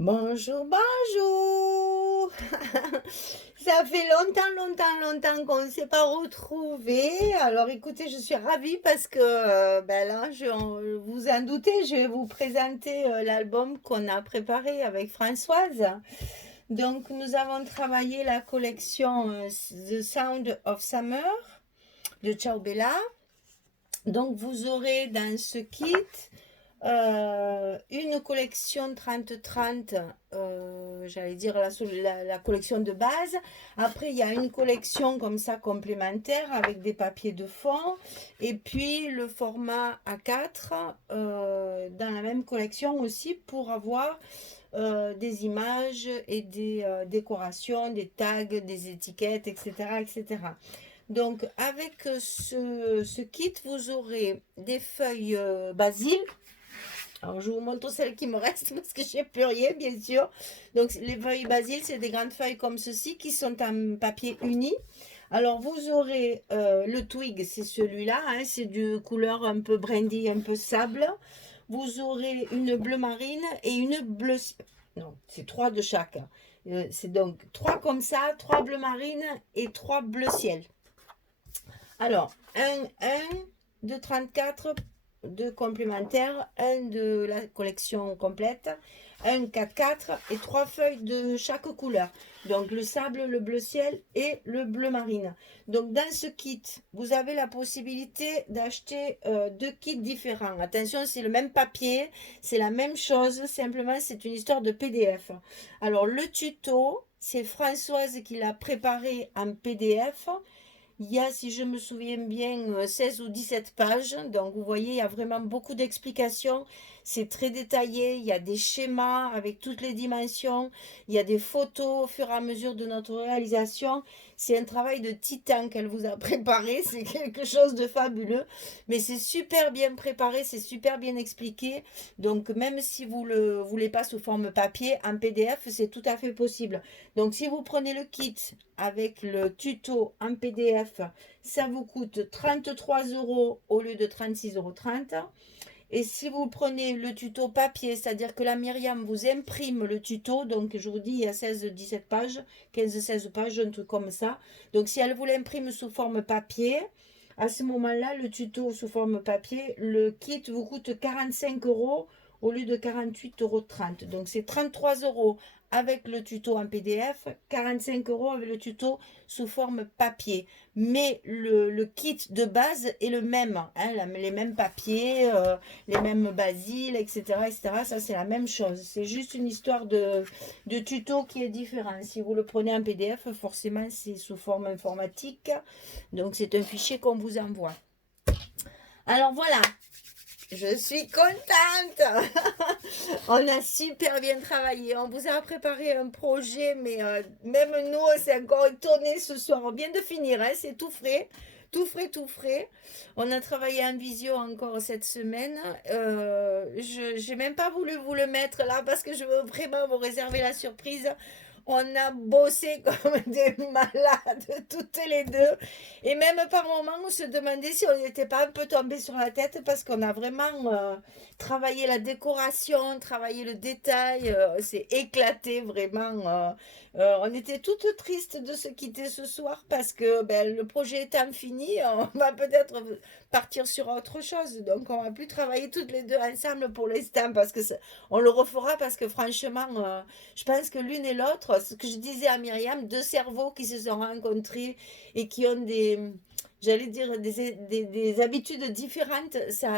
Bonjour, bonjour. Ça fait longtemps qu'on ne s'est pas retrouvés. Alors écoutez, je suis ravie parce que là, vous en doutez, je vais vous présenter l'album qu'on a préparé avec Françoise. Donc nous avons travaillé la collection The Sound of Summer de Ciao Bella. Donc vous aurez dans ce kit une collection 30-30, j'allais dire la collection de base. Après, il y a une collection comme ça complémentaire avec des papiers de fond. Et puis le format A4 dans la même collection aussi pour avoir des images et des décorations, des tags, des étiquettes, etc. etc. Donc avec ce kit, vous aurez des feuilles basil. Alors, je vous montre celles qui me restent parce que j'ai plus rien, bien sûr. Donc, les feuilles basil, c'est des grandes feuilles comme ceci qui sont en papier uni. Alors, vous aurez le twig, c'est celui-là, hein, c'est de couleur un peu brandy, un peu sable. Vous aurez une bleu marine et une bleu... Non, c'est trois de chaque. C'est donc trois comme ça, trois bleu marine et trois bleu ciel. Alors, un de 34, deux complémentaires, un de la collection complète, un 4-4 et trois feuilles de chaque couleur. Donc le sable, le bleu ciel et le bleu marine. Donc dans ce kit, vous avez la possibilité d'acheter deux kits différents. Attention, c'est le même papier, c'est la même chose, simplement c'est une histoire de PDF. Alors le tuto, c'est Françoise qui l'a préparé en PDF. Il y a, si je me souviens bien, 16 ou 17 pages. Donc, vous voyez, il y a vraiment beaucoup d'explications. C'est très détaillé. Il y a des schémas avec toutes les dimensions. Il y a des photos au fur et à mesure de notre réalisation. C'est un travail de titan qu'elle vous a préparé. C'est quelque chose de fabuleux. Mais c'est super bien préparé. C'est super bien expliqué. Donc, même si vous ne le voulez pas sous forme papier, en PDF, c'est tout à fait possible. Donc, si vous prenez le kit avec le tuto en PDF, ça vous coûte 33 euros au lieu de 36,30 €. Et si vous prenez le tuto papier, c'est-à-dire que la Myriam vous imprime le tuto, donc je vous dis, il y a 16-17 pages, 15-16 pages, un truc comme ça. Donc si elle vous l'imprime sous forme papier, à ce moment-là, le tuto sous forme papier, le kit vous coûte 45 euros au lieu de 48,30 €. Donc c'est 33 euros avec le tuto en PDF, 45 euros avec le tuto sous forme papier. Mais le kit de base est le même, hein, les mêmes papiers, les mêmes basiles, etc., etc. Ça, c'est la même chose. C'est juste une histoire de tuto qui est différent. Si vous le prenez en PDF, forcément, c'est sous forme informatique. Donc, c'est un fichier qu'on vous envoie. Alors, voilà. Je suis contente. On a super bien travaillé. On vous a préparé un projet, mais même nous, on s'est encore étonnés ce soir. On vient de finir, hein, c'est tout frais. Tout frais, tout frais. On a travaillé en visio encore cette semaine. Je n'ai même pas voulu vous le mettre là parce que je veux vraiment vous réserver la surprise. On a bossé comme des malades, toutes les deux. Et même par moments, on se demandait si on n'était pas un peu tombé sur la tête parce qu'on a vraiment travaillé la décoration, travaillé le détail. C'est éclaté vraiment. On était toutes tristes de se quitter ce soir parce que le projet étant fini, on va peut-être partir sur autre chose. Donc on va plus travailler toutes les deux ensemble pour l'instant parce que on le refera parce que franchement, je pense que l'une et l'autre, ce que je disais à Myriam, deux cerveaux qui se sont rencontrés et qui ont j'allais dire, des habitudes différentes, ça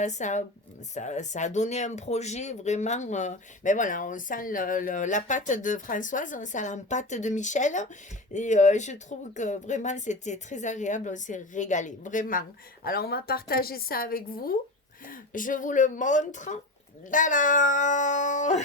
a donné un projet vraiment. Mais voilà, on sent la patte de Françoise, on sent la patte de Michel. Et je trouve que vraiment c'était très agréable, on s'est régalé, vraiment. Alors on va partager ça avec vous. Je vous le montre. Tadam!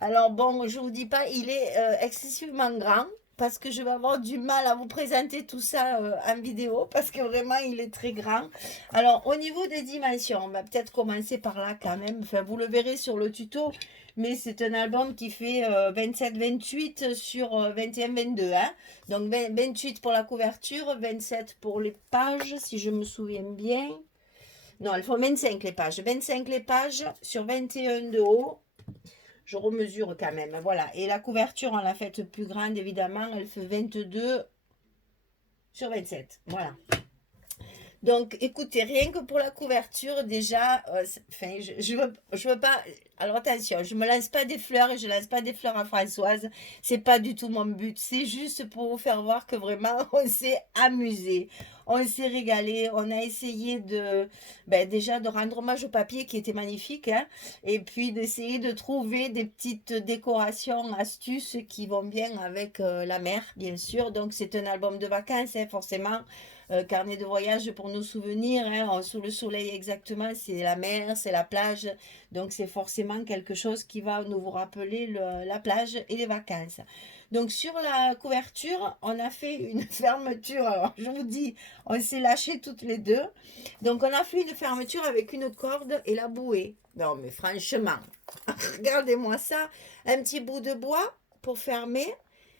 Alors bon, je vous dis pas, il est excessivement grand parce que je vais avoir du mal à vous présenter tout ça en vidéo parce que vraiment il est très grand. Alors au niveau des dimensions, on va peut-être commencer par là quand même. Enfin, vous le verrez sur le tuto, mais c'est un album qui fait 27-28 sur 21-22. Hein. Donc 28 pour la couverture, 27 pour les pages, si je me souviens bien. Non, elles font 25 les pages. 25 les pages sur 21 de haut. je remesure quand même, voilà. Et la couverture, on l'a faite plus grande, évidemment, elle fait 22 sur 27, voilà. Donc, écoutez, rien que pour la couverture, déjà, enfin, je veux pas. Alors attention, je me lance pas des fleurs et je lance pas des fleurs à Françoise. C'est pas du tout mon but. C'est juste pour vous faire voir que vraiment, on s'est amusé, on s'est régalé. On a essayé de, ben, déjà de rendre hommage au papier qui était magnifique, hein, et puis d'essayer de trouver des petites décorations, astuces qui vont bien avec la mer, bien sûr. Donc, c'est un album de vacances, hein, forcément. Carnet de voyage pour nos souvenirs, hein, sous le soleil exactement, c'est la mer, c'est la plage, donc c'est forcément quelque chose qui va nous vous rappeler la plage et les vacances. Donc sur la couverture, on a fait une fermeture, alors je vous dis, on s'est lâchés toutes les deux, donc on a fait une fermeture avec une corde et la bouée. Non mais franchement, regardez-moi ça, un petit bout de bois pour fermer,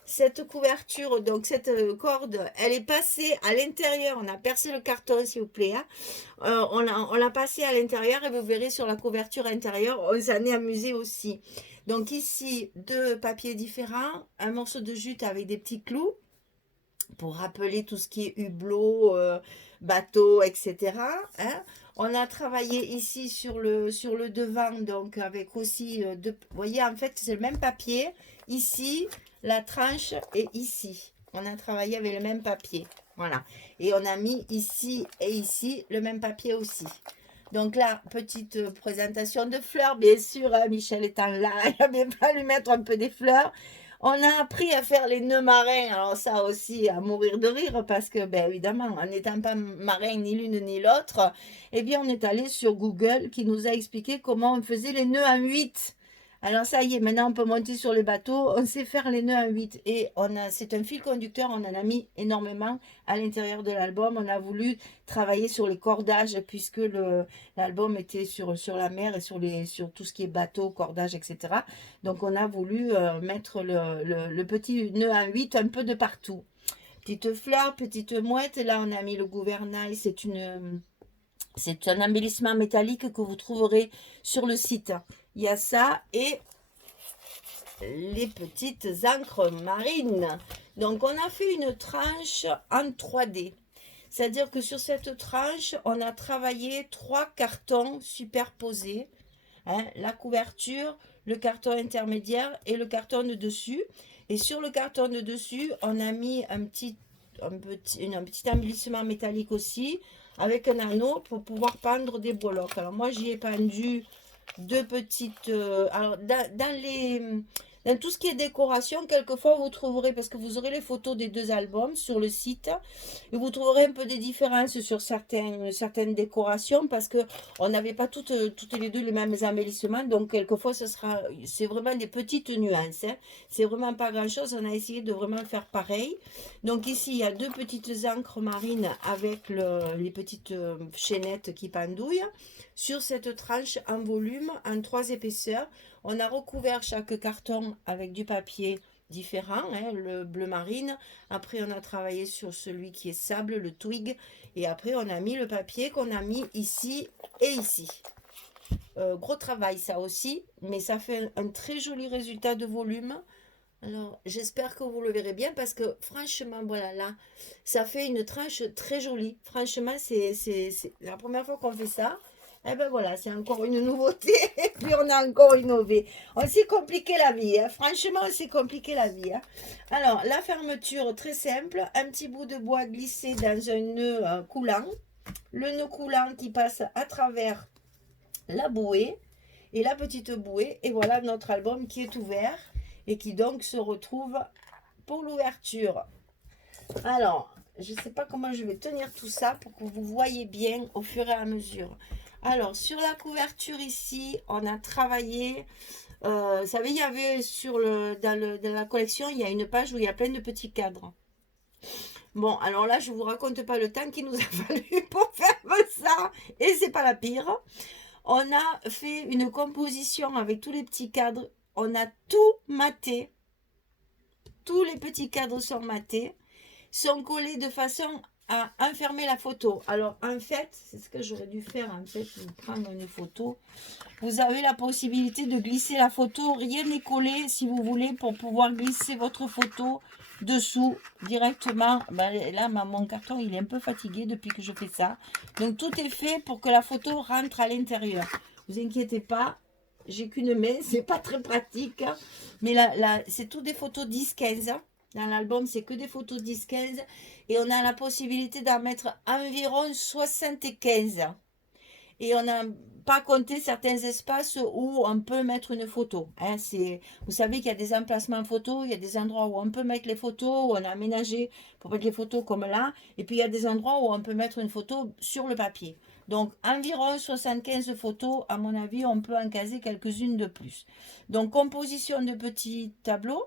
cette couverture, donc cette corde, elle est passée à l'intérieur. On a percé le carton, s'il vous plaît, hein. On l'a passé à l'intérieur et vous verrez sur la couverture intérieure, on s'en est amusé aussi. Donc ici, deux papiers différents, un morceau de jute avec des petits clous pour rappeler tout ce qui est hublot, bateau, etc., hein. On a travaillé ici sur le devant, donc avec aussi deux. Vous voyez, en fait, c'est le même papier. Ici, la tranche est ici. On a travaillé avec le même papier. Voilà. Et on a mis ici et ici le même papier aussi. Donc là, petite présentation de fleurs, bien sûr, hein, Michel étant là, il n'y avait pas à lui mettre un peu des fleurs. On a appris à faire les nœuds marins, alors ça aussi, à mourir de rire, parce que, ben évidemment, en n'étant pas marin ni l'une ni l'autre, eh bien, on est allé sur Google qui nous a expliqué comment on faisait les nœuds en 8. Alors ça y est, maintenant on peut monter sur les bateaux, on sait faire les nœuds en 8 et c'est un fil conducteur, on en a mis énormément à l'intérieur de l'album. On a voulu travailler sur les cordages puisque l'album était sur la mer et sur tout ce qui est bateau, cordage, etc. Donc on a voulu mettre le petit nœud en 8 un peu de partout. Petite fleur, petite mouette, là on a mis le gouvernail, c'est un embellissement métallique que vous trouverez sur le site. Il y a ça et les petites encres marines. Donc on a fait une tranche en 3D. C'est-à-dire que sur cette tranche, on a travaillé 3 cartons superposés. Hein, la couverture, le carton intermédiaire et le carton de dessus. Et sur le carton de dessus, on a mis un petit embellissement métallique aussi, avec un anneau pour pouvoir pendre des breloques. Alors moi, j'y ai pendu deux petites. Alors dans tout ce qui est décoration, quelquefois vous trouverez, parce que vous aurez les photos des deux albums sur le site, et vous trouverez un peu des différences sur certaines décorations, parce que on n'avait pas toutes les deux les mêmes embellissements, donc quelquefois c'est vraiment des petites nuances, hein. C'est vraiment pas grand chose, on a essayé de vraiment faire pareil. Donc ici il y a deux petites encres marines avec les petites chaînettes qui pendouillent sur cette tranche en volume en 3 épaisseurs. On a recouvert chaque carton avec du papier différent, hein, le bleu marine. Après, on a travaillé sur celui qui est sable, le twig. Et après, on a mis le papier qu'on a mis ici et ici. Gros travail, ça aussi. Mais ça fait un très joli résultat de volume. Alors, j'espère que vous le verrez bien parce que franchement, voilà, là, ça fait une tranche très jolie. Franchement, c'est la première fois qu'on fait ça. Eh ben voilà, c'est encore une nouveauté. Et puis on a encore innové. On s'est compliqué la vie, hein. Franchement, on s'est compliqué la vie, hein. Alors, la fermeture, très simple. Un petit bout de bois glissé dans un nœud coulant. Le nœud coulant qui passe à travers la bouée et la petite bouée. Et voilà notre album qui est ouvert et qui donc se retrouve pour l'ouverture. Alors, je ne sais pas comment je vais tenir tout ça pour que vous voyez bien au fur et à mesure. Alors, sur la couverture ici, on a travaillé. Vous savez, il y avait dans la collection, il y a une page où il y a plein de petits cadres. Bon, alors là, je ne vous raconte pas le temps qu'il nous a fallu pour faire ça. Et c'est pas la pire. On a fait une composition avec tous les petits cadres. On a tout maté. Tous les petits cadres sont matés. Sont collés de façon à enfermer la photo. Alors en fait, c'est ce que j'aurais dû faire en fait, vous prendre une photo. Vous avez la possibilité de glisser la photo, rien n'est collé si vous voulez, pour pouvoir glisser votre photo dessous directement. Ben, là, mon carton il est un peu fatigué depuis que je fais ça. Donc tout est fait pour que la photo rentre à l'intérieur. Vous inquiétez pas, j'ai qu'une main, c'est pas très pratique. Hein. Mais là, c'est tout des photos 10-15. Dans l'album, c'est que des photos 10-15. Et on a la possibilité d'en mettre environ 75. Et on n'a pas compté certains espaces où on peut mettre une photo. Hein, vous savez qu'il y a des emplacements photos, il y a des endroits où on peut mettre les photos, où on a aménagé pour mettre les photos comme là. Et puis il y a des endroits où on peut mettre une photo sur le papier. Donc environ 75 photos, à mon avis, on peut en caser quelques-unes de plus. Donc composition de petits tableaux,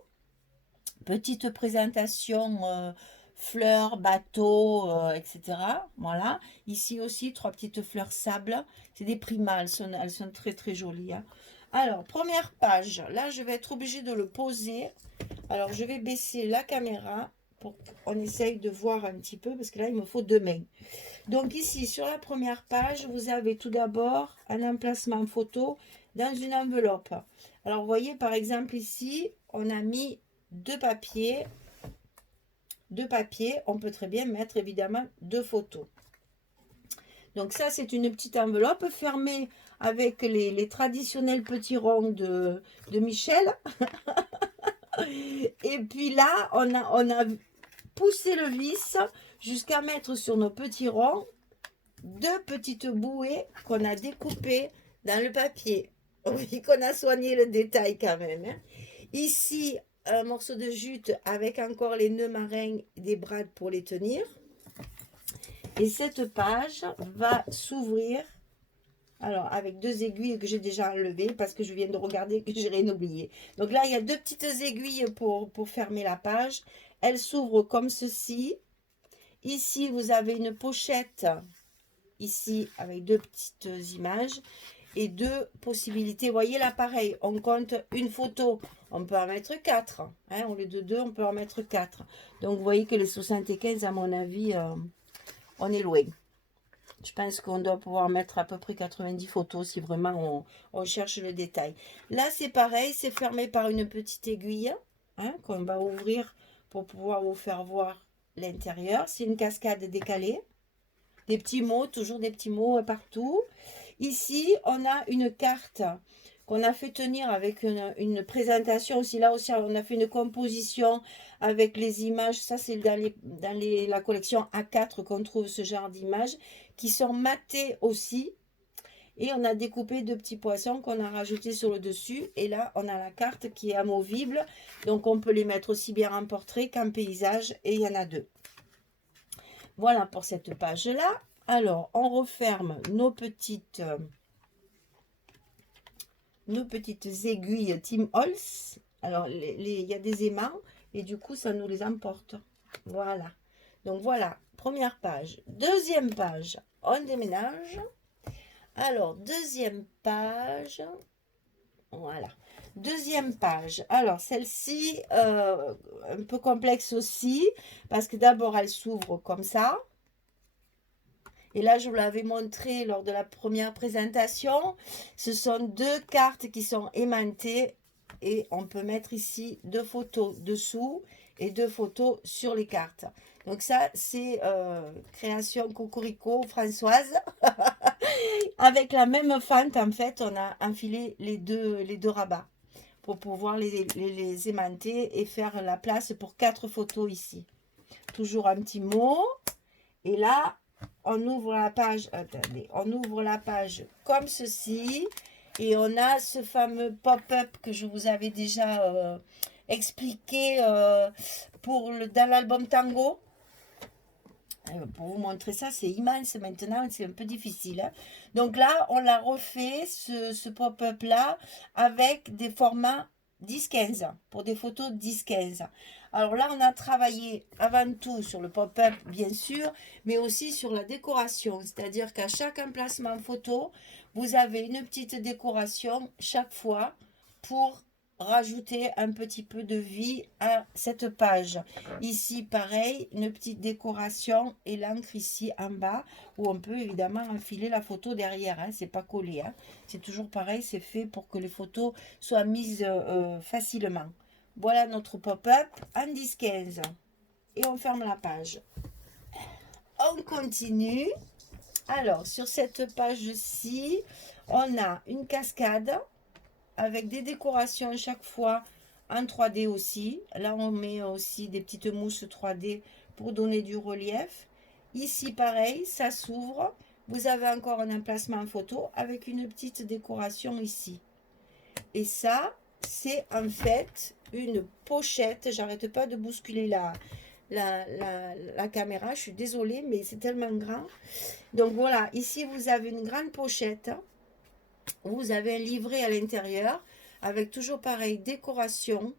petite présentation fleurs, bateaux, etc. Voilà. Ici aussi, 3 petites fleurs sable. C'est des primales, elles sont très très jolies. Hein. Alors, première page. Là, je vais être obligée de le poser. Alors, je vais baisser la caméra pour qu'on essaye de voir un petit peu, parce que là, il me faut 2 mains. Donc ici, sur la première page, vous avez tout d'abord un emplacement photo dans une enveloppe. Alors, vous voyez, par exemple, ici, on a mis 2 papiers. 2 papiers, on peut très bien mettre évidemment 2 photos. Donc ça, c'est une petite enveloppe fermée avec les traditionnels petits ronds de Michel. Et puis là, on a poussé le vis jusqu'à mettre sur nos petits ronds 2 petites bouées qu'on a découpées dans le papier. Oui, qu'on a soigné le détail quand même. Hein. Ici, un morceau de jute avec encore les nœuds marins, des brades pour les tenir. Et cette page va s'ouvrir, alors avec 2 aiguilles que j'ai déjà enlevées parce que je viens de regarder que j'ai rien oublié. Donc là, il y a 2 petites aiguilles pour fermer la page. Elle s'ouvre comme ceci. Ici, vous avez une pochette, ici, avec 2 petites images. Et 2 possibilités. Vous voyez là, pareil, on compte une photo. On peut en mettre 4. Hein, au lieu de 2, on peut en mettre 4. Donc, vous voyez que les 75, à mon avis, on est loin. Je pense qu'on doit pouvoir mettre à peu près 90 photos si vraiment on cherche le détail. Là, c'est pareil, c'est fermé par une petite aiguille hein, qu'on va ouvrir pour pouvoir vous faire voir l'intérieur. C'est une cascade décalée. Des petits mots, toujours des petits mots partout. Ici, on a une carte qu'on a fait tenir avec une présentation aussi. Là aussi, on a fait une composition avec les images. Ça, c'est dans la collection A4 qu'on trouve ce genre d'images qui sont matées aussi. Et on a découpé 2 petits poissons qu'on a rajoutés sur le dessus. Et là, on a la carte qui est amovible. Donc, on peut les mettre aussi bien en portrait qu'en paysage. Et il y en a 2. Voilà pour cette page-là. Alors, on referme nos petites aiguilles Tim Holtz. Alors, il y a des aimants et du coup, ça nous les emporte. Voilà. Donc, voilà. Première page. Deuxième page, on déménage. Alors, deuxième page. Voilà. Deuxième page. Alors, celle-ci, un peu complexe aussi, parce que d'abord, elle s'ouvre comme ça. Et là, je vous l'avais montré lors de la première présentation. Ce sont 2 cartes qui sont aimantées. Et on peut mettre ici 2 photos dessous et 2 photos sur les cartes. Donc ça, c'est création Cocorico Françoise. Avec la même fente, en fait, on a enfilé les deux rabats pour pouvoir les aimanter et faire la place pour 4 photos ici. Toujours un petit mot. Et là, on ouvre la page, attendez, on ouvre la page comme ceci. Et on a ce fameux pop-up que je vous avais déjà expliqué dans l'album Tango. Pour vous montrer ça, c'est immense maintenant, c'est un peu difficile. Hein. Donc là, on l'a refait, ce pop-up là, avec des formats 10-15, pour des photos 10-15. Alors là, on a travaillé avant tout sur le pop-up, bien sûr, mais aussi sur la décoration. C'est-à-dire qu'à chaque emplacement photo, vous avez une petite décoration chaque fois pour rajouter un petit peu de vie à cette page. Ici, pareil, une petite décoration et l'encre ici en bas, où on peut évidemment enfiler la photo derrière, hein, c'est pas collé, hein. C'est toujours pareil, c'est fait pour que les photos soient mises facilement. Voilà notre pop-up en 10-15. Et on ferme la page. On continue. Alors, sur cette page-ci, on a une cascade avec des décorations chaque fois en 3D aussi. Là, on met aussi des petites mousses 3D pour donner du relief. Ici, pareil, ça s'ouvre. Vous avez encore un emplacement photo avec une petite décoration ici. Et ça, c'est en fait une pochette. J'arrête pas de bousculer la caméra. Je suis désolée, mais c'est tellement grand. Donc voilà, ici, vous avez une grande pochette. Vous avez un livret à l'intérieur avec toujours pareil, décoration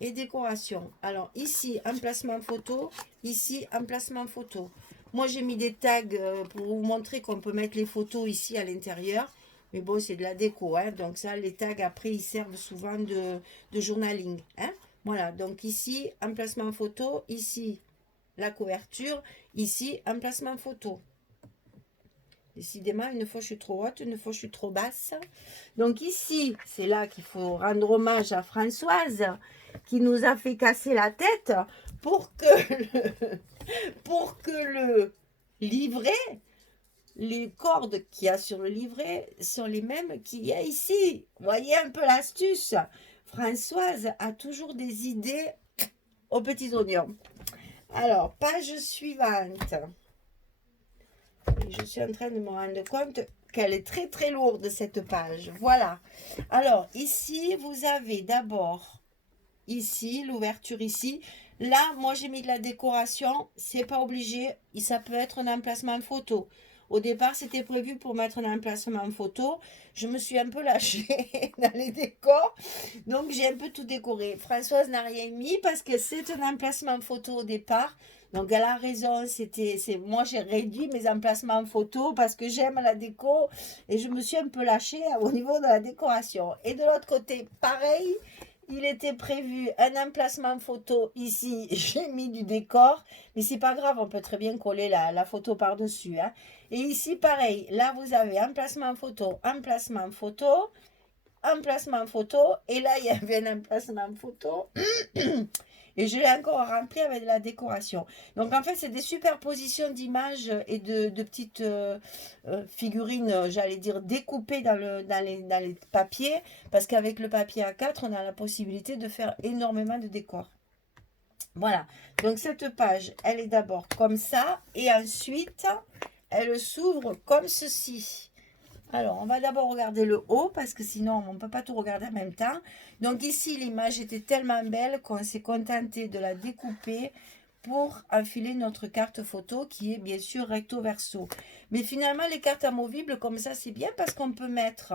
et décoration. Alors ici, emplacement photo, ici, emplacement photo. Moi, j'ai mis des tags pour vous montrer qu'on peut mettre les photos ici à l'intérieur. Mais bon, c'est de la déco, hein. Donc ça, les tags, après, ils servent souvent de journaling, hein. Voilà, donc ici, emplacement photo, ici, la couverture, ici, emplacement photo. Décidément, une fois je suis trop haute, une fois je suis trop basse. Donc ici, c'est là qu'il faut rendre hommage à Françoise qui nous a fait casser la tête pour que le livret, les cordes qu'il y a sur le livret sont les mêmes qu'il y a ici. Voyez un peu l'astuce. Françoise a toujours des idées aux petits oignons. Alors, page suivante. Je suis en train de me rendre compte qu'elle est très très lourde cette page. Voilà. Alors ici, vous avez d'abord ici l'ouverture ici. Là, moi j'ai mis de la décoration. C'est pas obligé. Ça peut être un emplacement photo. Au départ, c'était prévu pour mettre un emplacement photo. Je me suis un peu lâchée dans les décors. Donc, j'ai un peu tout décoré. Françoise n'a rien mis parce que c'est un emplacement photo au départ. Donc, elle a raison. Moi, j'ai réduit mes emplacements photo parce que j'aime la déco. Et je me suis un peu lâchée au niveau de la décoration. Et de l'autre côté, pareil. Il était prévu un emplacement photo ici. J'ai mis du décor. Mais c'est pas grave. On peut très bien coller la photo par-dessus, hein. Et ici, pareil, là, vous avez emplacement photo, emplacement photo. Et là, il y avait un emplacement photo. Et je l'ai encore rempli avec de la décoration. Donc, en fait, c'est des superpositions d'images et de petites figurines, j'allais dire, découpées dans les papiers. Parce qu'avec le papier A4, on a la possibilité de faire énormément de décors. Voilà. Donc, cette page, elle est d'abord comme ça. Et ensuite, elle s'ouvre comme ceci. Alors, on va d'abord regarder le haut parce que sinon, on ne peut pas tout regarder en même temps. Donc ici, l'image était tellement belle qu'on s'est contenté de la découper pour enfiler notre carte photo qui est bien sûr recto verso. Mais finalement, les cartes amovibles comme ça, c'est bien parce qu'on peut mettre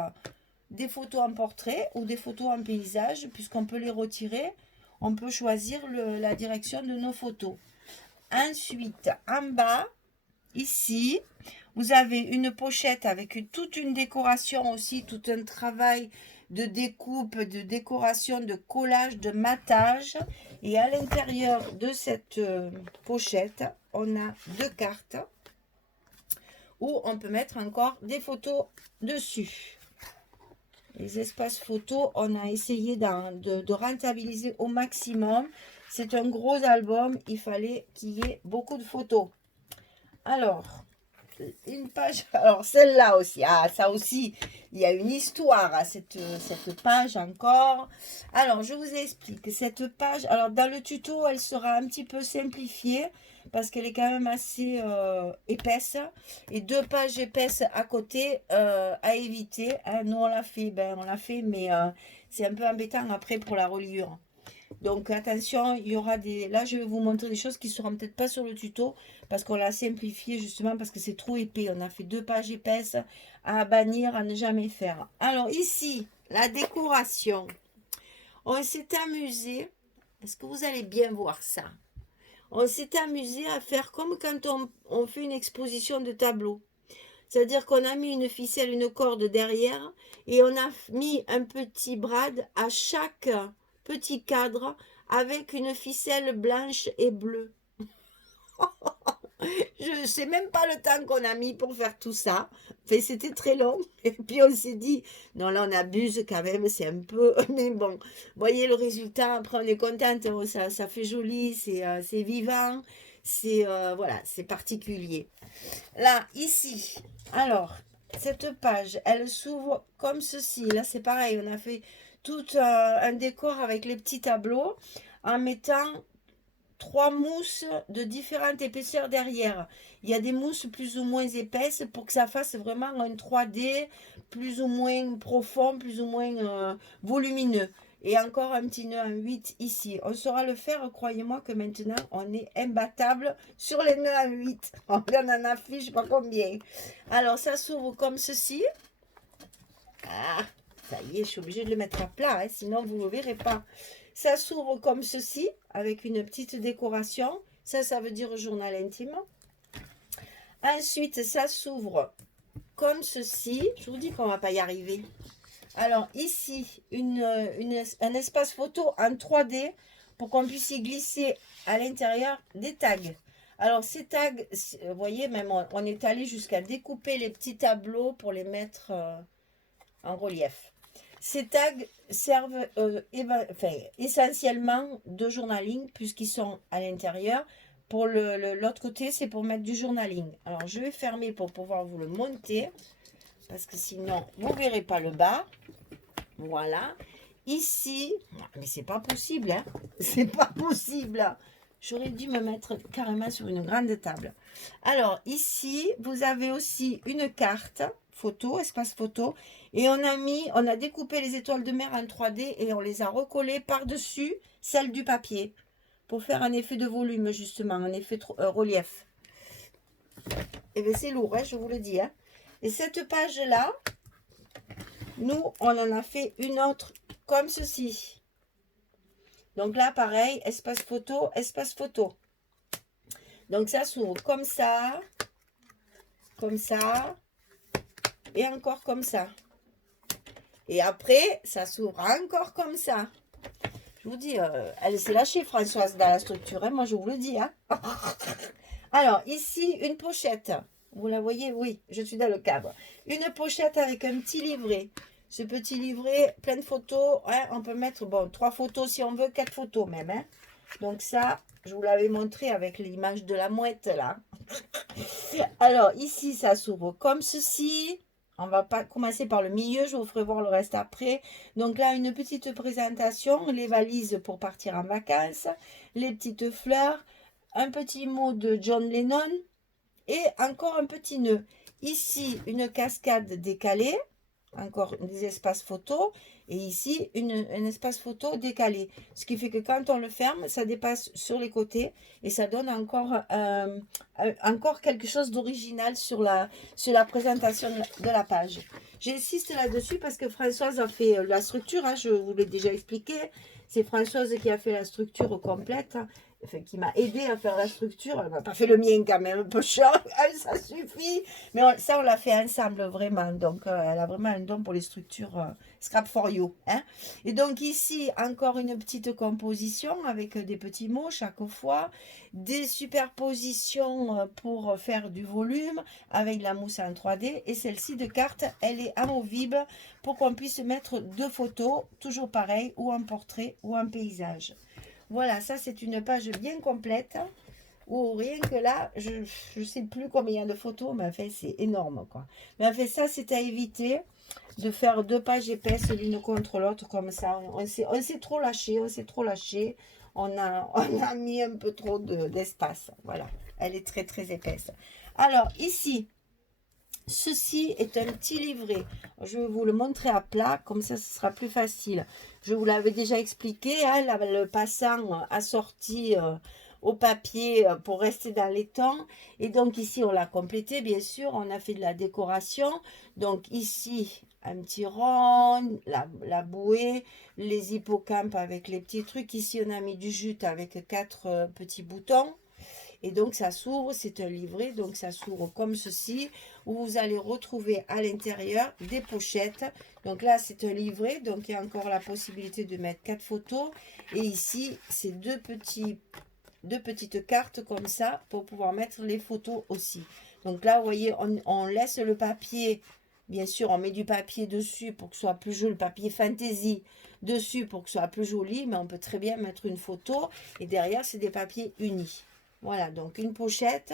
des photos en portrait ou des photos en paysage puisqu'on peut les retirer. On peut choisir la direction de nos photos. Ensuite, en bas, ici, vous avez une pochette avec toute une décoration aussi, tout un travail de découpe, de décoration, de collage, de matage. Et à l'intérieur de cette pochette, on a deux cartes où on peut mettre encore des photos dessus. Les espaces photos, on a essayé de rentabiliser au maximum. C'est un gros album, il fallait qu'il y ait beaucoup de photos. Alors, une page, alors celle-là aussi, ah ça aussi, il y a une histoire à cette page encore. Alors, je vous explique, cette page, alors dans le tuto, elle sera un petit peu simplifiée parce qu'elle est quand même assez épaisse. Et deux pages épaisses à côté à éviter. Hein. Nous, on l'a fait, mais c'est un peu embêtant après pour la reliure. Donc attention, il y aura des... Là, je vais vous montrer des choses qui ne seront peut-être pas sur le tuto parce qu'on l'a simplifié justement parce que c'est trop épais. On a fait deux pages épaisses à bannir, à ne jamais faire. Alors ici, la décoration. On s'est amusé. Est-ce que vous allez bien voir ça? On s'est amusé à faire comme quand on fait une exposition de tableaux. C'est-à-dire qu'on a mis une ficelle, une corde derrière et on a mis un petit brad à chaque petit cadre avec une ficelle blanche et bleue. Je ne sais même pas le temps qu'on a mis pour faire tout ça. Enfin, c'était très long. Et puis on s'est dit, non, là on abuse quand même, c'est un peu. Mais bon, voyez le résultat. Après, on est contente. Oh, ça fait joli, c'est vivant. C'est voilà, c'est particulier. Là, ici, alors, cette page, elle s'ouvre comme ceci. Là, c'est pareil, on a fait tout un décor avec les petits tableaux en mettant trois mousses de différentes épaisseurs derrière. Il y a des mousses plus ou moins épaisses pour que ça fasse vraiment un 3D plus ou moins profond, plus ou moins volumineux. Et encore un petit nœud en 8 ici. On saura le faire, croyez-moi que maintenant, on est imbattable sur les nœuds en 8. On en affiche, je sais pas combien. Alors, ça s'ouvre comme ceci. Ah, ça y est, je suis obligée de le mettre à plat, hein, sinon vous ne le verrez pas. Ça s'ouvre comme ceci, avec une petite décoration. Ça veut dire journal intime. Ensuite, ça s'ouvre comme ceci. Je vous dis qu'on ne va pas y arriver. Alors, ici, un espace photo en 3D pour qu'on puisse y glisser à l'intérieur des tags. Alors, ces tags, vous voyez, même on est allé jusqu'à découper les petits tableaux pour les mettre en relief. Ces tags servent essentiellement de journaling puisqu'ils sont à l'intérieur. Pour l'autre côté, c'est pour mettre du journaling. Alors, je vais fermer pour pouvoir vous le monter parce que sinon, vous ne verrez pas le bas. Voilà. Ici, mais c'est pas possible, hein. C'est pas possible. J'aurais dû me mettre carrément sur une grande table. Alors, ici, vous avez aussi une carte photo, espace photo. Et on a découpé les étoiles de mer en 3D et on les a recollées par-dessus celles du papier pour faire un effet de volume, justement, un effet relief. Et bien, c'est lourd, hein, je vous le dis. Hein. Et cette page-là, nous, on en a fait une autre comme ceci. Donc là, pareil, espace photo, espace photo. Donc ça s'ouvre comme ça, et encore comme ça. Et après, ça s'ouvre encore comme ça. Je vous dis, elle s'est lâchée, Françoise, dans la structure, hein, moi je vous le dis. Hein. Alors, ici, une pochette. Vous la voyez? Oui, je suis dans le cadre. Une pochette avec un petit livret. Ce petit livret, plein de photos. Hein, on peut mettre, bon, 3 photos si on veut, 4 photos même. Hein. Donc ça, je vous l'avais montré avec l'image de la mouette, là. Alors, ici, ça s'ouvre comme ceci. On va pas commencer par le milieu, je vous ferai voir le reste après. Donc là, une petite présentation, les valises pour partir en vacances, les petites fleurs, un petit mot de John Lennon et encore un petit nœud. Ici, une cascade décalée, encore des espaces photos, et ici, un espace photo décalé. Ce qui fait que quand on le ferme, ça dépasse sur les côtés et ça donne encore quelque chose d'original sur la présentation de la page. J'insiste là-dessus parce que Françoise a fait la structure, hein, je vous l'ai déjà expliqué. C'est Françoise qui a fait la structure complète. Enfin, qui m'a aidé à faire la structure. Elle m'a pas fait le mien quand même, un peu cher, ça suffit. Mais ça, on l'a fait ensemble vraiment. Donc, elle a vraiment un don pour les structures Scrap for You. Hein. Et donc ici, encore une petite composition avec des petits mots chaque fois. Des superpositions pour faire du volume avec la mousse en 3D. Et celle-ci de carte, elle est amovible pour qu'on puisse mettre 2 photos, toujours pareil, ou en portrait ou en paysage. Voilà, ça c'est une page bien complète où rien que là, je ne sais plus combien il y a de photos, mais enfin c'est énorme quoi. Mais enfin ça c'est à éviter de faire 2 pages épaisses l'une contre l'autre comme ça. On s'est trop lâché, on a mis un peu trop d'espace. Voilà, elle est très très épaisse. Alors ici, ceci est un petit livret. Je vais vous le montrer à plat, comme ça ce sera plus facile. Je vous l'avais déjà expliqué, hein, le passant assorti au papier pour rester dans les temps. Et donc ici on l'a complété, bien sûr, on a fait de la décoration. Donc ici un petit rond, la bouée, les hippocampes avec les petits trucs. Ici on a mis du jute avec 4 petits boutons. Et donc, ça s'ouvre, c'est un livret, donc ça s'ouvre comme ceci, où vous allez retrouver à l'intérieur des pochettes. Donc là, c'est un livret, donc il y a encore la possibilité de mettre 4 photos. Et ici, c'est deux petites cartes comme ça, pour pouvoir mettre les photos aussi. Donc là, vous voyez, on laisse le papier, bien sûr, on met du papier dessus pour que ce soit plus joli, le papier fantaisie dessus pour que ce soit plus joli, mais on peut très bien mettre une photo. Et derrière, c'est des papiers unis. Voilà, donc une pochette,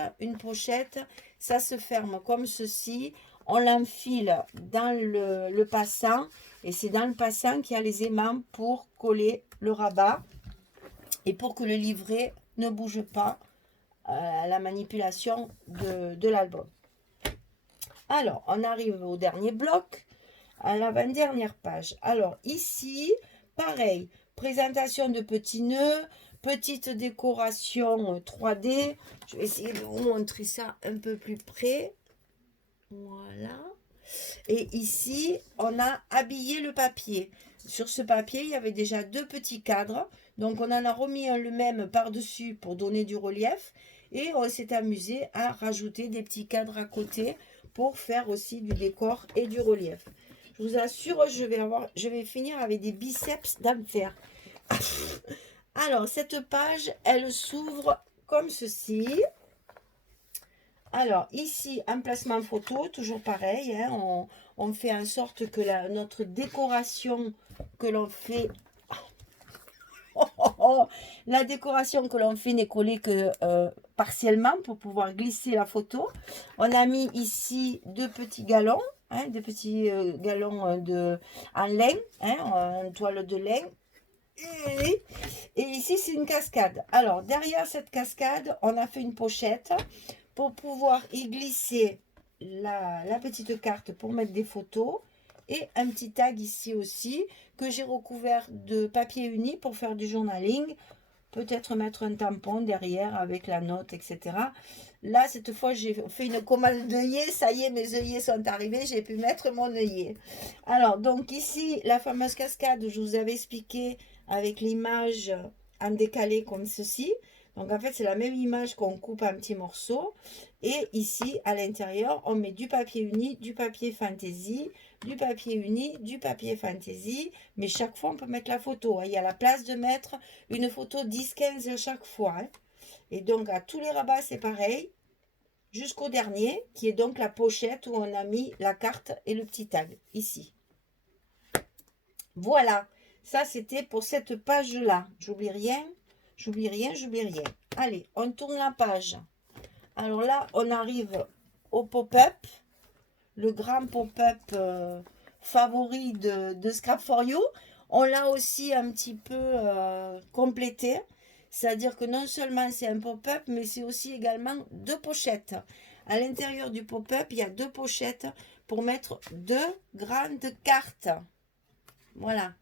ça se ferme comme ceci. On l'enfile dans le passant et c'est dans le passant qu'il y a les aimants pour coller le rabat et pour que le livret ne bouge pas à la manipulation de l'album. Alors, on arrive au dernier bloc, à l'avant-dernière page. Alors, ici, pareil, présentation de petits nœuds, petite décoration 3D. Je vais essayer de vous montrer ça un peu plus près. Voilà. Et ici, on a habillé le papier. Sur ce papier, il y avait déjà 2 petits cadres. Donc, on en a remis un le même par-dessus pour donner du relief. Et on s'est amusé à rajouter des petits cadres à côté pour faire aussi du décor et du relief. Je vous assure, je vais finir avec des biceps d'enfer. Alors, cette page, elle s'ouvre comme ceci. Alors, ici, emplacement photo, toujours pareil. Hein, on fait en sorte que notre décoration que l'on fait... la décoration que l'on fait n'est collée que partiellement pour pouvoir glisser la photo. On a mis ici 2 petits galons, hein, des petits galons en lin, hein, en toile de lin. Et ici, c'est une cascade. Alors, derrière cette cascade, on a fait une pochette pour pouvoir y glisser la petite carte pour mettre des photos. Et un petit tag ici aussi, que j'ai recouvert de papier uni pour faire du journaling. Peut-être mettre un tampon derrière avec la note, etc. Là, cette fois, j'ai fait une commande d'œillet. Ça y est, mes œillets sont arrivés. J'ai pu mettre mon œillet. Alors, donc ici, la fameuse cascade, je vous avais expliqué avec l'image en décalé comme ceci. Donc, en fait, c'est la même image qu'on coupe en petits morceaux. Et ici, à l'intérieur, on met du papier uni, du papier fantaisie, du papier uni, du papier fantaisie. Mais chaque fois, on peut mettre la photo. Hein. Il y a la place de mettre une photo 10-15 à chaque fois. Hein. Et donc, à tous les rabats, c'est pareil. Jusqu'au dernier, qui est donc la pochette où on a mis la carte et le petit tag, ici. Voilà. Ça, c'était pour cette page-là. J'oublie rien. J'oublie rien, j'oublie rien. Allez, on tourne la page. Alors là, on arrive au pop-up. Le grand pop-up favori de Scrap for You. On l'a aussi un petit peu complété. C'est-à-dire que non seulement c'est un pop-up, mais c'est aussi également 2 pochettes. À l'intérieur du pop-up, il y a 2 pochettes pour mettre 2 grandes cartes. Voilà.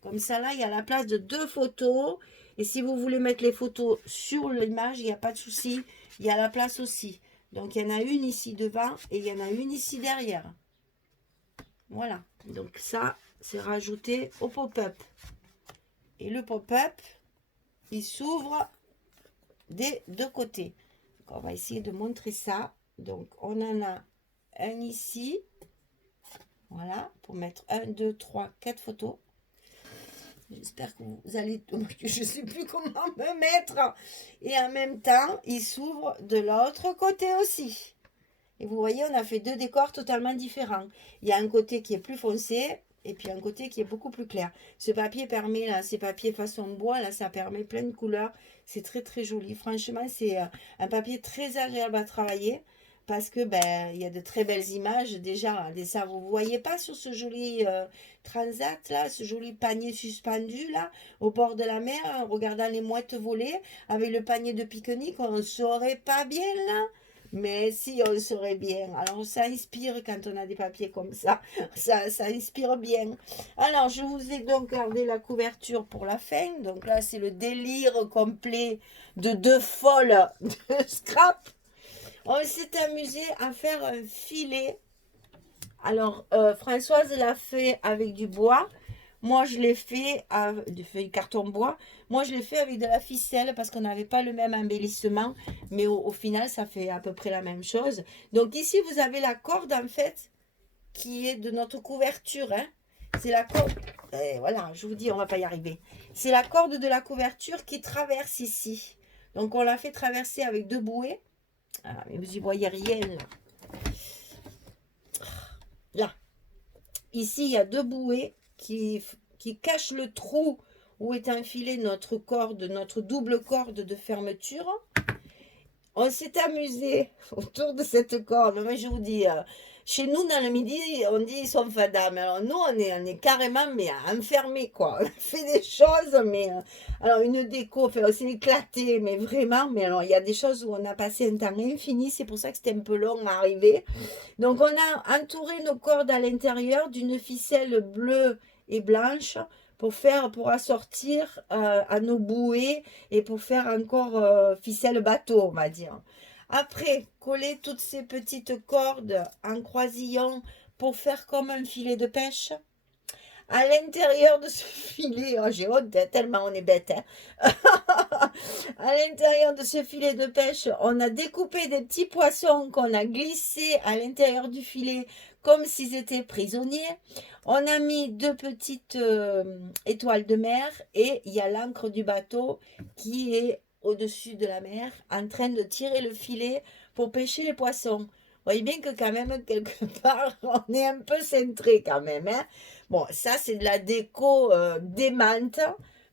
Comme ça, là, il y a la place de 2 photos. Et si vous voulez mettre les photos sur l'image, il n'y a pas de souci. Il y a la place aussi. Donc, il y en a une ici devant et il y en a une ici derrière. Voilà. Donc, ça, c'est rajouté au pop-up. Et le pop-up, il s'ouvre des 2 côtés. Donc, on va essayer de montrer ça. Donc, on en a un ici. Voilà. Pour mettre 1, 2, 3, 4 photos. J'espère que vous allez... Je ne sais plus comment me mettre. Et en même temps, il s'ouvre de l'autre côté aussi. Et vous voyez, on a fait 2 décors totalement différents. Il y a un côté qui est plus foncé et puis un côté qui est beaucoup plus clair. Ce papier permet, là, ces papiers façon bois, là, ça permet plein de couleurs. C'est très, très joli. Franchement, c'est un papier très agréable à travailler. Parce que il y a de très belles images déjà. Ça, vous ne voyez pas sur ce joli transat là, ce joli panier suspendu là, au bord de la mer, en regardant les mouettes voler, avec le panier de pique-nique, on ne serait pas bien là. Mais si, on serait bien. Alors, ça inspire quand on a des papiers comme ça. Ça inspire bien. Alors, je vous ai donc gardé la couverture pour la fin. Donc là, c'est le délire complet de 2 folles de scrap. On s'est amusé à faire un filet. Alors, Françoise l'a fait avec du bois. Moi, je l'ai fait avec du feuille carton bois. Moi, je l'ai fait avec de la ficelle parce qu'on n'avait pas le même embellissement. Mais au final, ça fait à peu près la même chose. Donc ici, vous avez la corde, en fait, qui est de notre couverture. Hein. C'est la corde. Et voilà, je vous dis, on va pas y arriver. C'est la corde de la couverture qui traverse ici. Donc, on l'a fait traverser avec deux bouées. Ah, mais vous y voyez rien, là. Là. Ici, il y a deux bouées qui cachent le trou où est enfilée notre corde, notre double corde de fermeture. On s'est amusé autour de cette corde. Moi, je vous dis, chez nous, dans le midi, on dit ils sont fadas. Mais alors, nous, on est carrément mais, enfermés, quoi. On a fait des choses, mais... alors, une déco, enfin, on s'est éclaté, mais vraiment. Mais alors, il y a des choses où on a passé un temps infini. C'est pour ça que c'était un peu long à arriver. Donc, on a entouré nos cordes à l'intérieur d'une ficelle bleue et blanche pour assortir à nos bouées et pour faire encore ficelle bateau, on va dire. Après, coller toutes ces petites cordes en croisillon pour faire comme un filet de pêche. À l'intérieur de ce filet, oh, j'ai honte, hein, tellement on est bête. Hein. À l'intérieur de ce filet de pêche, on a découpé des petits poissons qu'on a glissés à l'intérieur du filet comme s'ils étaient prisonniers. On a mis deux petites étoiles de mer et il y a l'ancre du bateau qui est au-dessus de la mer en train de tirer le filet pour pêcher les poissons. Vous voyez bien que quand même, quelque part, on est un peu centré quand même. Hein. Bon, ça, c'est de la déco démente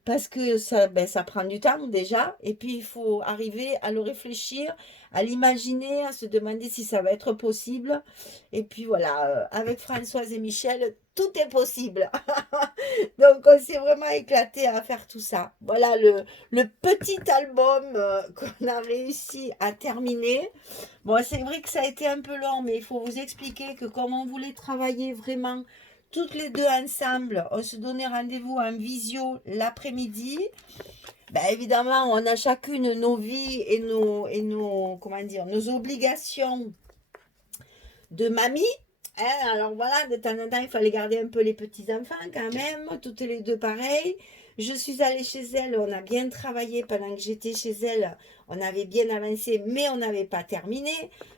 parce que ça, ça prend du temps déjà. Et puis, il faut arriver à le réfléchir, à l'imaginer, à se demander si ça va être possible. Et puis, voilà, avec Françoise et Michel, tout est possible. Donc, on s'est vraiment éclaté à faire tout ça. Voilà le petit album qu'on a réussi à terminer. Bon, c'est vrai que ça a été un peu long, mais il faut vous expliquer que comme on voulait travailler vraiment toutes les deux ensemble, on se donnait rendez-vous en visio l'après-midi. Ben, évidemment, on a chacune nos vies comment dire, nos obligations de mamie. Hein, alors voilà, de temps en temps, il fallait garder un peu les petits-enfants quand même, toutes les deux pareilles. Je suis allée chez elle, on a bien travaillé pendant que j'étais chez elle. On avait bien avancé, mais on n'avait pas terminé.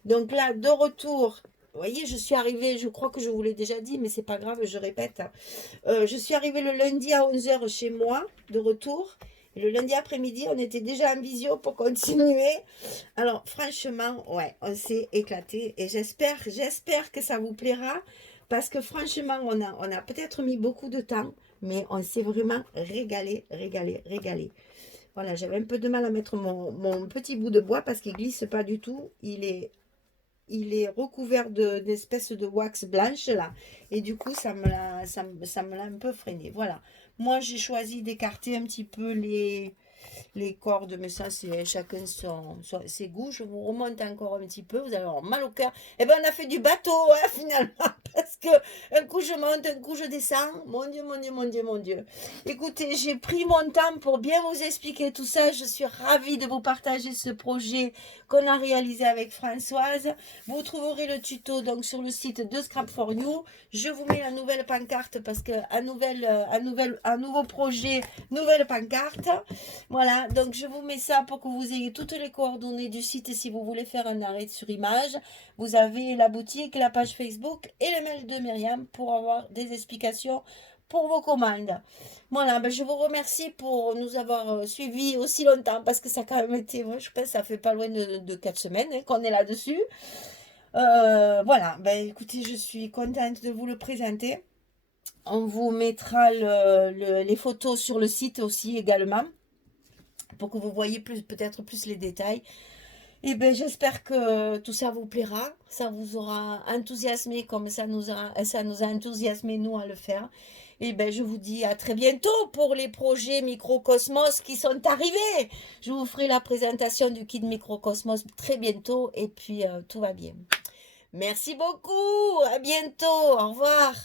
Donc là, de retour, vous voyez, je suis arrivée, je crois que je vous l'ai déjà dit, mais c'est pas grave, je répète. Je suis arrivée le lundi à 11 h chez moi, de retour. Et le lundi après-midi, on était déjà en visio pour continuer. Alors, franchement, ouais, on s'est éclaté. Et j'espère que ça vous plaira. Parce que franchement, on a peut-être mis beaucoup de temps. Mais on s'est vraiment régalé, régalé, régalé. Voilà, j'avais un peu de mal à mettre mon petit bout de bois parce qu'il ne glisse pas du tout. Il est recouvert d'espèces de wax blanche là. Et du coup, ça me l'a un peu freiné. Voilà. Moi, j'ai choisi d'écarter un petit peu les cordes, mais ça, c'est chacun ses goûts. Je vous remonte encore un petit peu, vous allez avoir mal au cœur. Et bien, on a fait du bateau, hein, finalement, parce que un coup je monte, un coup je descends. Mon Dieu, mon Dieu, mon Dieu, mon Dieu. Écoutez, j'ai pris mon temps pour bien vous expliquer tout ça. Je suis ravie de vous partager ce projet qu'on a réalisé avec Françoise. Vous trouverez le tuto donc sur le site de Scrap for You. Je vous mets la nouvelle pancarte parce que un nouveau projet, nouvelle pancarte. Voilà, donc je vous mets ça pour que vous ayez toutes les coordonnées du site si vous voulez faire un arrêt sur image. Vous avez la boutique, la page Facebook et le mail de Myriam pour avoir des explications pour vos commandes. Voilà, ben je vous remercie pour nous avoir suivis aussi longtemps parce que ça a quand même été, je pense que ça fait pas loin de 4 semaines hein, qu'on est là-dessus. Voilà, ben écoutez, je suis contente de vous le présenter. On vous mettra les photos sur le site aussi également pour que vous voyez peut-être plus les détails. Et bien j'espère que tout ça vous plaira, ça vous aura enthousiasmé comme ça nous a enthousiasmé nous à le faire. Et bien je vous dis à très bientôt pour les projets Microcosmos qui sont arrivés. Je vous ferai la présentation du kit Microcosmos très bientôt et puis tout va bien. Merci beaucoup, à bientôt, au revoir.